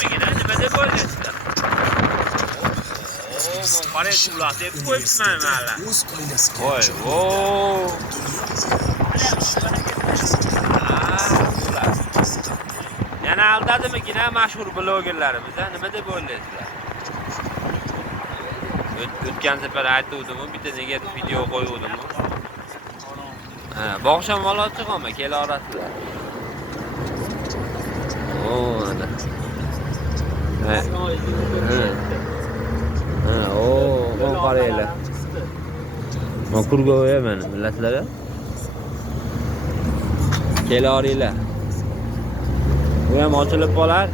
aldimigina nima deb o'ylaysizlar? Men qarang ular deb qo'yibman hali. Voy, yana aldadimigina mashhur blogerlarimiz, nima deb o'ylaysizlar? O'tgan safar aytdim, bitta nega video qo'ygandim. Bog'sham valochiqmi, kela orasizlar. Ana. O'n qaraylar. Men kurgo'yaman, bilasizlar? Kela oringlar. Bu ham ochilib qolar.